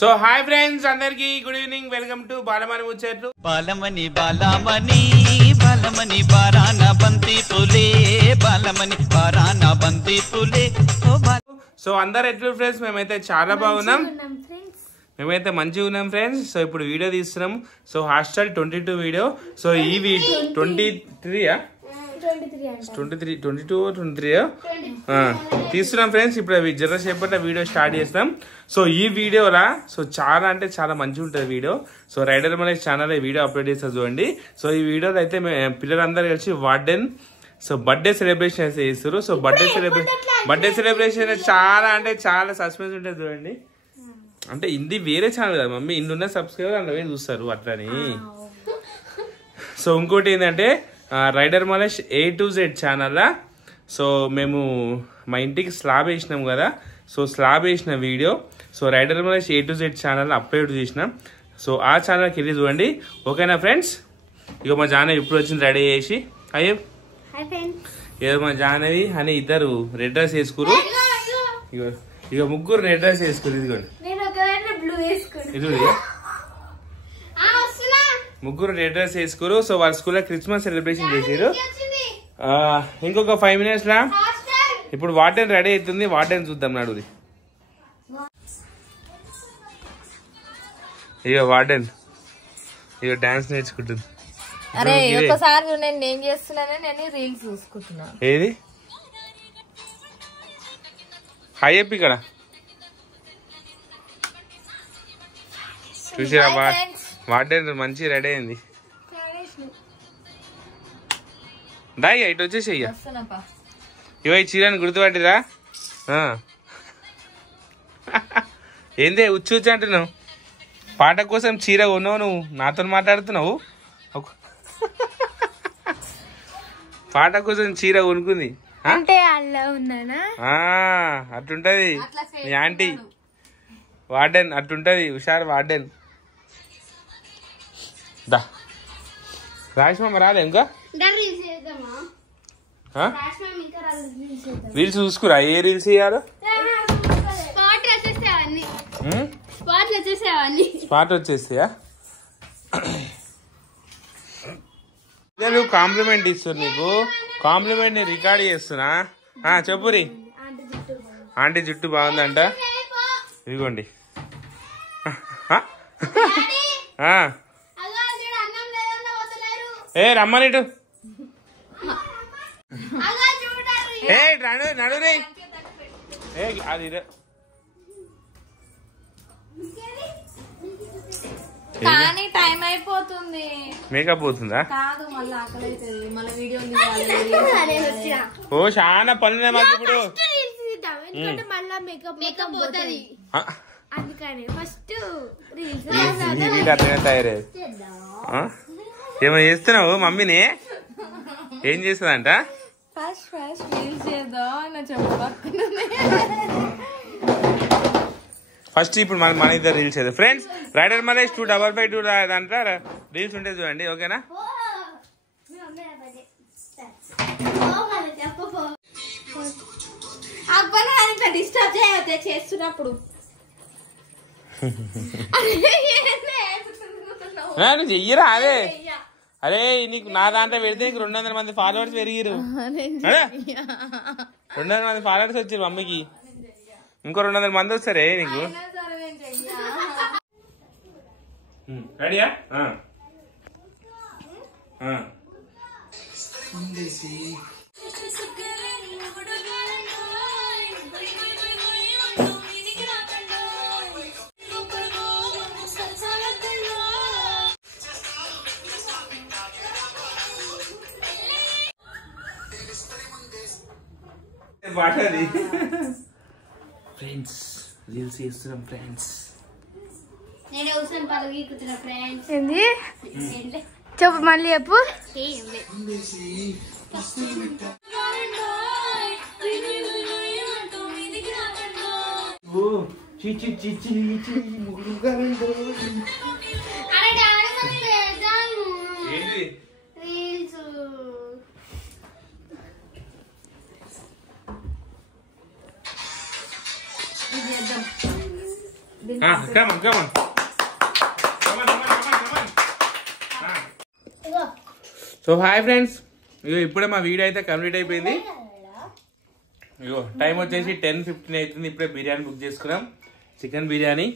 So hi friends అందరికి good evening, welcome to Balamani ముచ్చట్లు. బాలమణి బాలమణి బాలమణి బారాన బంతి పులే బాలమణి బారాన బంతి పులే. సో అందరు ఎట్లు ఫ్రెండ్స్? మేమైతే చాలా బాగున్నాం, మేమైతే మంచిగా ఉన్నాం ఫ్రెండ్స్. సో ఇప్పుడు వీడియో తీస్తున్నాం. So hostel 22 video. సో ఈ 23 తీస్తున్నాం ఫ్రెండ్స్. ఇప్పుడు జరసేపట్లో వీడియో స్టార్ట్ చేస్తాం. సో ఈ వీడియోలా సో చాలా అంటే చాలా మంచిగా ఉంటుంది video. So rider Malesh channel video upload చేస్తా చూడండి. సో ఈ వీడియోలో అయితే పిల్లలందరూ కలిసి వార్డెన్ సో బర్త్డే సెలబ్రేషన్ అయితే చేస్తారు. సో బర్త్డే సెలబ్రేషన్ చాలా అంటే చాలా సస్పెన్స్ ఉంటుంది చూడండి. అంటే ఇది వేరే ఛానల్ కదా మమ్మీ, ఇందున్న సబ్స్క్రైబర్ అందులో చూస్తారు అట్లని. సో ఇంకోటి ఏంటంటే rider Malesh A to Z ఛానల్లా సో మేము మా ఇంటికి స్లాబ్ వేసినాం కదా. సో స్లాబ్ వేసిన video so rider Malesh A to Z channel upload చేసినాం. సో ఆ ఛానల్కి వెళ్ళి చూడండి, ఓకేనా ఫ్రెండ్స్? ఇక మా జాహ్నవి ఇప్పుడు వచ్చింది రెడీ చేసి. అయ్యో ఏదో మా జాహ్నవి అని ఇద్దరు రెడ్ డ్రెస్ వేసుకురు. ఇక ముగ్గురు రెడ్ డ్రెస్ వేసుకురు. ఇదిగోండి ఇది ముగ్గురు రెడ్ డ్రెస్ వేసుకురు. సో వాళ్ళ స్కూల్లో క్రిస్మస్ సెలబ్రేషన్ చేసారు. ఇంకొక 5 minutes లా ఇప్పుడు వార్డెన్ రెడీ అవుతుంది. వార్డెన్ చూద్దాం నడుది. ఇక వార్డెన్ ఇక డాన్స్ నేర్చుకుంటుంది. అరే ఒకసారి నేను ఏం చేస్తున్నానే, నేను రీల్స్ చూసుకుంటున్నా. ఏది హాయ్ చెప్పి ఇక్కడ చూసిరా వార్డెన్ మంచి రెడీ అయింది. దా ఇటు వచ్చేసి అయ్యా ఇవ ఈ చీరని గుర్తుపట్టిరా. ఏందే ఉచ్చు అంటున్నావు? పాట కోసం చీర కొన్నావు నువ్వు, నాతో మాట్లాడుతున్నావు. పాట కోసం చీర కొనుక్కుంది అట్లుంటది మీ ఆంటీ. వార్డెన్ అట్లుంటది, హుషారు వార్డెన్. దా రాజమామ రాలే ఇంకా రీల్స్ చూసుకురా. ఏ రీల్స్ ఇయ్యాలో స్పాట్ వచ్చేస్తాయా? నువ్వు కాంప్లిమెంట్ ఇస్తున్నా, నీకు కాంప్లిమెంట్ ని రికార్డ్ చేస్తున్నా. చెప్పురి. ఆంటీ జుట్టు బాగుందంట. ఇదిగోండి. ఏ రమ్మనిటు నడురే. అది కానీ టైం అయిపోతుంది. మేకప్ పోతుందా? కాదు మళ్ళీ ఆకలి అవుతుంది, మళ్ళీ వీడియో ఓ చాలా పనులే మాకు ఇప్పుడు. అట్లనే తయారయ్యేది. ఏమో చేస్తున్నావు మమ్మీని? ఏం చేస్తుందంట? ఫస్ట్ రీల్స్ చేద్దాం అని చెప్పు. ఫస్ట్ ఇప్పుడు మన ఇద్దరు రీల్స్ చేద్దాం ఫ్రెండ్స్. రైడర్ మలేష్ 255 దాంట్లో రీల్స్ ఉంటే చూడండి, ఓకేనా? డిస్టర్బ్ చేయవద్దే చేస్తున్నప్పుడు. చెయ్యరా అదే. అరే నీకు నా దాంట్లో పెడితే నీకు 200 మంది ఫాలోవర్స్ పెరిగిరు. 200 మంది ఫాలోవర్స్ వచ్చారు మమ్మీకి. ఇంకో 200 మంది వస్తారే నీకు. రెడీయా? పాటది ఫ్రెండ్స్, రీల్స్ చేస్తున్నాం ఫ్రెండ్స్. ఏంది చెప్పు, మళ్ళీ చెప్పు. సో హాయ్ ఫ్రెండ్స్, ఇగో ఇప్పుడే మా వీడియో అయితే కంప్లీట్ అయిపోయింది. ఇగో టైం వచ్చేసి 10:15 అవుతుంది. ఇప్పుడే బిర్యానీ బుక్ చేసుకున్నాం, చికెన్ బిర్యానీ,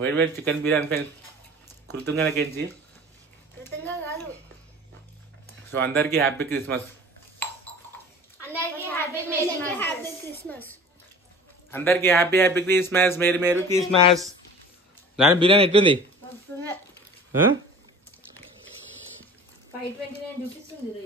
వేడి వేడి చికెన్ బిర్యానీ ఫ్రెండ్స్, కృతంగానకించి. సో అందరికీ హ్యాపీ క్రిస్మస్. అందరికి happy happy Christmas, merry Christmas. దాని బిర్యానీ ఎట్లుంది? 529 రూపీస్ ఉంది.